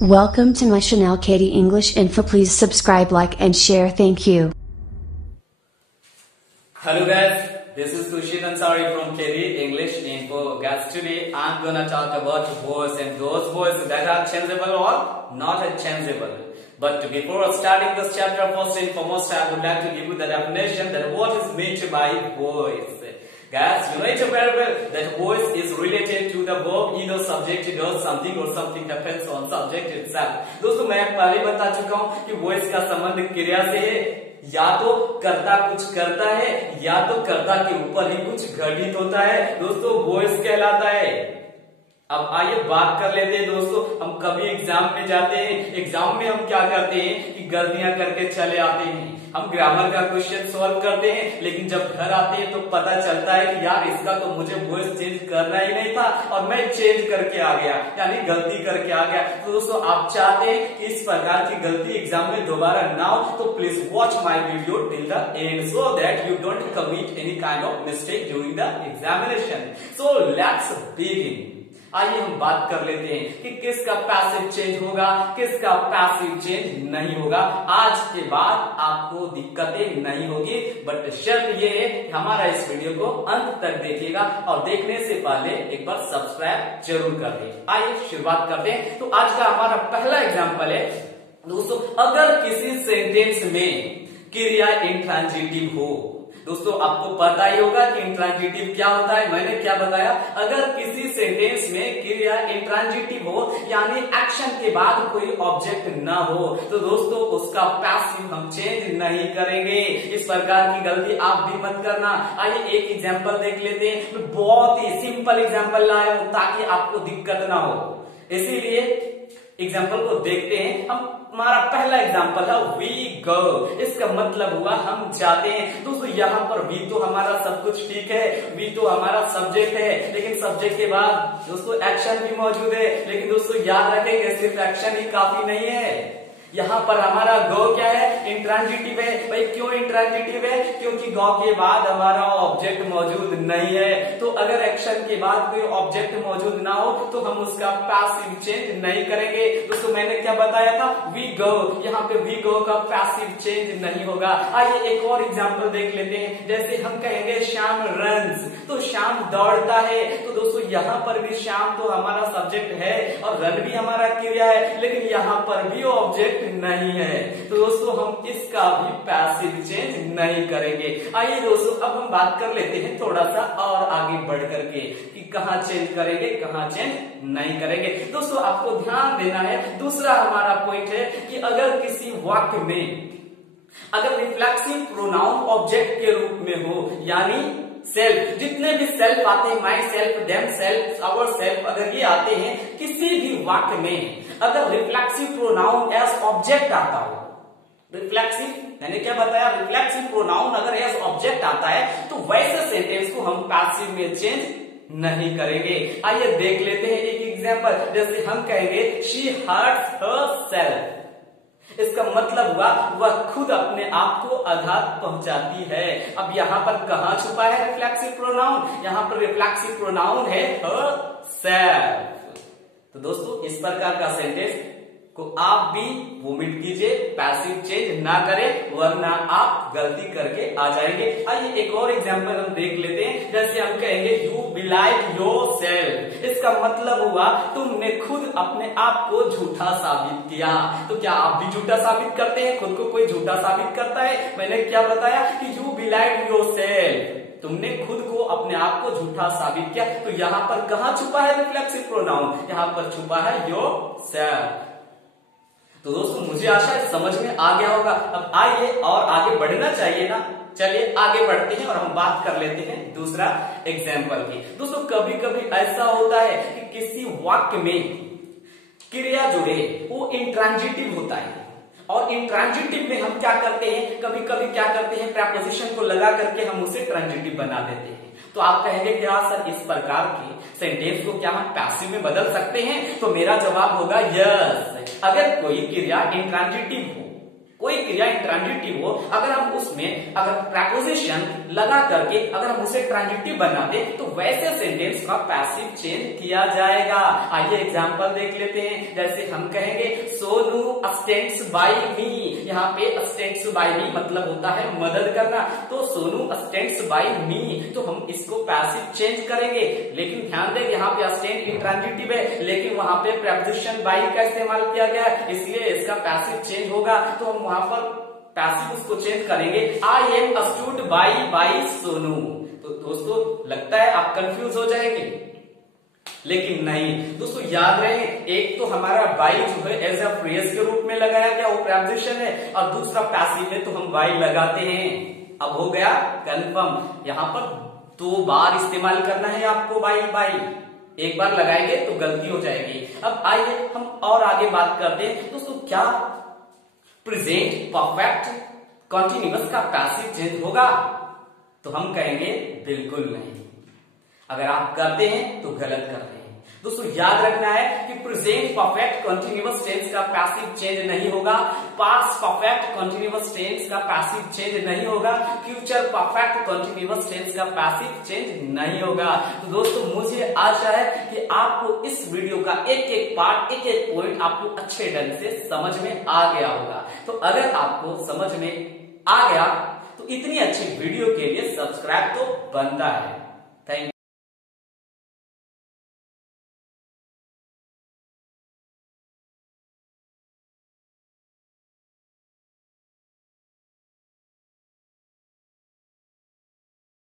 Welcome to my channel Katie English Info. Please subscribe, like and share. Thank you. Hello guys, this is Tushit Ansari from Katie English Info. Guys, today I'm gonna talk about voice and those voices that are changeable or not changeable. But before starting this chapter, first and foremost, I would like to give you the definition that what is meant by voice. Guys, you know it very well that voice is related to the verb, either subject does something or something happens on subject itself. दोस्तों मैं पहले बता चुका हूँ कि voice का संबंध क्रिया से है, या तो कर्ता कुछ करता है या तो कर्ता के ऊपर ही कुछ घटित होता है, दोस्तों वॉइस कहलाता है। अब आइए बात कर लेते हैं दोस्तों, हम कभी एग्जाम में जाते हैं, एग्जाम में हम क्या करते हैं कि गलतियां करके चले आते हैं, हम ग्रामर का क्वेश्चन सॉल्व करते हैं, लेकिन जब घर आते हैं तो पता चलता है कि यार इसका तो मुझे वॉइस चेंज करना ही नहीं था और मैं चेंज करके आ गया, यानी गलती करके आ गया। तो दोस्तों आप चाहते हैं कि इस प्रकार की गलती एग्जाम में दोबारा ना हो, तो please watch my video till the and so that you don't commit any kind of mistake during the examination. So let's begin. आइए हम बात कर लेते हैं कि किसका पैसिव चेंज होगा, किसका पैसिव चेंज नहीं होगा। आज के बाद आपको दिक्कतें नहीं होगी, बट शर्त ये है कि हमारा इस वीडियो को अंत तक देखिएगा और देखने से पहले एक बार सब्सक्राइब जरूर कर दें। आइए शुरुआत करते हैं। तो आज का हमारा पहला एग्जाम्पल है दोस्तों, अगर किसी सेंटेंस में क्रिया इंट्रांजिटिव हो। दोस्तों आपको पता ही होगा कि इंट्रांजिटिव क्या होता है, मैंने क्या बताया, अगर किसी सेंटेंस में क्रिया इंट्रांजिटिव हो यानी एक्शन के बाद कोई ऑब्जेक्ट ना हो, तो दोस्तों उसका पैसिव हम चेंज नहीं करेंगे। इस प्रकार की गलती आप भी मत करना। आइए एक एग्जांपल देख लेते हैं, बहुत ही सिंपल एग्जांपल लाया हूं ताकि आपको दिक्कत ना हो, इसीलिए एग्जाम्पल को देखते हैं। हम हमारा पहला एग्जाम्पल है वी गो, इसका मतलब हुआ हम जाते हैं। दोस्तों यहाँ पर वी तो हमारा सब कुछ ठीक है, वी तो हमारा सब्जेक्ट है, लेकिन सब्जेक्ट के बाद दोस्तों एक्शन भी मौजूद है। लेकिन दोस्तों याद रखेंगे सिर्फ एक्शन ही काफी नहीं है, यहाँ पर हमारा गो क्या है, इंट्रांजिटिव है। भाई क्यों इंट्रांजिटिव है, क्योंकि गो के बाद हमारा ऑब्जेक्ट मौजूद नहीं है। तो अगर एक्शन के बाद कोई ऑब्जेक्ट मौजूद ना हो तो हम उसका पैसिव चेंज नहीं करेंगे। दोस्तों मैंने क्या बताया था, वी गो, यहाँ पे वी गो का पैसिव चेंज नहीं होगा। आइए एक और एग्जाम्पल देख लेते हैं, जैसे हम कहेंगे श्याम रन्स, तो श्याम दौड़ता है। तो दोस्तों यहाँ पर भी श्याम तो हमारा सब्जेक्ट है और रन भी हमारा क्रिया है, लेकिन यहाँ पर भी ऑब्जेक्ट नहीं है, तो दोस्तों हम इसका भी पैसिव चेंज नहीं करेंगे। आइए दोस्तों अब हम बात कर लेते हैं थोड़ा सा और आगे बढ़ करके कि कहाँ चेंज करेंगे कहाँ चेंज नहीं करेंगे। दोस्तों आपको ध्यान देना है, दूसरा हमारा पॉइंट है कि अगर किसी वाक्य में अगर रिफ्लेक्सिव प्रोनाउन ऑब्जेक्ट के रूप में हो, यानी सेल्फ, जितने भी सेल्फ आते हैं, my self, them self, our self, अगर ये आते हैं किसी भी वाक्य में, अगर रिफ्लेक्सिव प्रोनाउन एज ऑब्जेक्ट आता हो, रिफ्लेक्सिव मैंने क्या बताया, रिफ्लेक्सिव प्रोनाउन अगर एज ऑब्जेक्ट आता है तो वैसे सेंटेंस को हम पैसिव में चेंज नहीं करेंगे। आइए देख लेते हैं एक एग्जांपल, जैसे हम कहेंगे शी हर्ट्स हरसेल्फ, इसका मतलब हुआ वह खुद अपने आप को आघात पहुंचाती है। अब यहाँ पर कहाँ छुपा है रिफ्लेक्सिव प्रोनाउन, यहाँ पर रिफ्लेक्सिव प्रोनाउन है हरसेल्फ। तो दोस्तों इस प्रकार का सेंटेंस को आप भी वोमिट कीजिए, पैसिव चेंज ना करें वरना आप गलती करके आ जाएंगे। आइए एक और एग्जांपल हम देख लेते हैं, जैसे हम कहेंगे यू बिलाइड योरसेल्फ, इसका मतलब हुआ तुमने खुद अपने आप को झूठा साबित किया। तो क्या आप भी झूठा साबित करते हैं, खुद को कोई झूठा साबित करता है? मैंने क्या बताया कि यू बिलाइड योरसेल्फ, तुमने खुद को अपने आप को झूठा साबित किया। तो यहाँ पर कहाँ छुपा है रिफ्लेक्सिव प्रोनाउन, यहाँ पर छुपा है योरसेल्फ। तो दोस्तों मुझे आशा है समझ में आ गया होगा। अब आइए और आगे बढ़ना चाहिए ना, चलिए आगे बढ़ते हैं और हम बात कर लेते हैं दूसरा एग्जाम्पल की। दोस्तों कभी कभी ऐसा होता है कि किसी वाक्य में क्रिया जो है वो इंट्रांजिटिव होता है, और इंट्रांजिटिव में हम क्या करते हैं, कभी कभी क्या करते हैं, प्रेपोजिशन को लगा करके हम उसे ट्रांजिटिव बना देते हैं। तो आप कहेंगे कि हाँ सर इस प्रकार के सेंटेंस को क्या हम पैसिव में बदल सकते हैं? तो मेरा जवाब होगा यस। अगर कोई क्रिया इंट्रांजिटिव हो कोई क्रिया इंट्रांजिटिव हो, अगर हम उसमें अगर प्रेपोजिशन लगा करके अगर हम उसे ट्रांजिटिव बना दे तो वैसे सेंटेंस का पैसिव चेंज किया जाएगा। आइए एग्जांपल देख लेते हैं। जैसे हम कहेंगे सोनू स्टैंड्स बाय मी, यहाँ पे स्टैंड्स बाय मी मतलब होता है मदद करना, तो सोनू स्टैंड्स बाय मी, तो हम इसको पैसिव चेंज करेंगे। लेकिन ध्यान दें यहाँ पे स्टैंड इंट्रांजिटिव है, लेकिन वहां पे प्रेपोजिशन बाय का इस्तेमाल किया गया है, इसलिए इसका पैसिव चेंज होगा। तो हम वहां पर पैसिव उसको चेंज करेंगे, I am stood by Sonu. तो दोस्तों लगता है आप कंफ्यूज हो जाएंगे, लेकिन नहीं दोस्तों, याद रहे एक तो हमारा बाय जो है एज अ फ्रेज के रूप में लगाया गया, वो प्रेपोजिशन है, और दूसरा पैसिव में तो हम बाय लगाते हैं। अब हो गया कंफर्म। यहाँ पर 2 बार इस्तेमाल करना है आपको बाय, एक बार लगाएंगे तो गलती हो जाएगी। अब आइए हम और आगे बात करते हैं दोस्तों, क्या प्रेजेंट परफेक्ट कॉन्टिन्यूअस का पैसिव चेंज होगा? तो हम कहेंगे बिल्कुल नहीं। अगर आप करते हैं तो गलत कर रहे हैं। दोस्तों याद रखना है कि प्रेजेंट परफेक्ट कॉन्टिन्यूअस टेंस का पैसिव चेंज नहीं होगा, पास्ट परफेक्ट कॉन्टिन्यूअस टेंस का पैसिव चेंज नहीं होगा, फ्यूचर परफेक्ट कॉन्टिन्यूअस टेंस का पैसिव चेंज नहीं होगा। तो दोस्तों मुझे आशा है कि आपको इस वीडियो का एक एक पार्ट, एक एक पॉइंट आपको अच्छे ढंग से समझ में आ गया होगा। तो अगर आपको समझ में आ गया तो इतनी अच्छी वीडियो के लिए सब्सक्राइब तो बनता है। Thank you.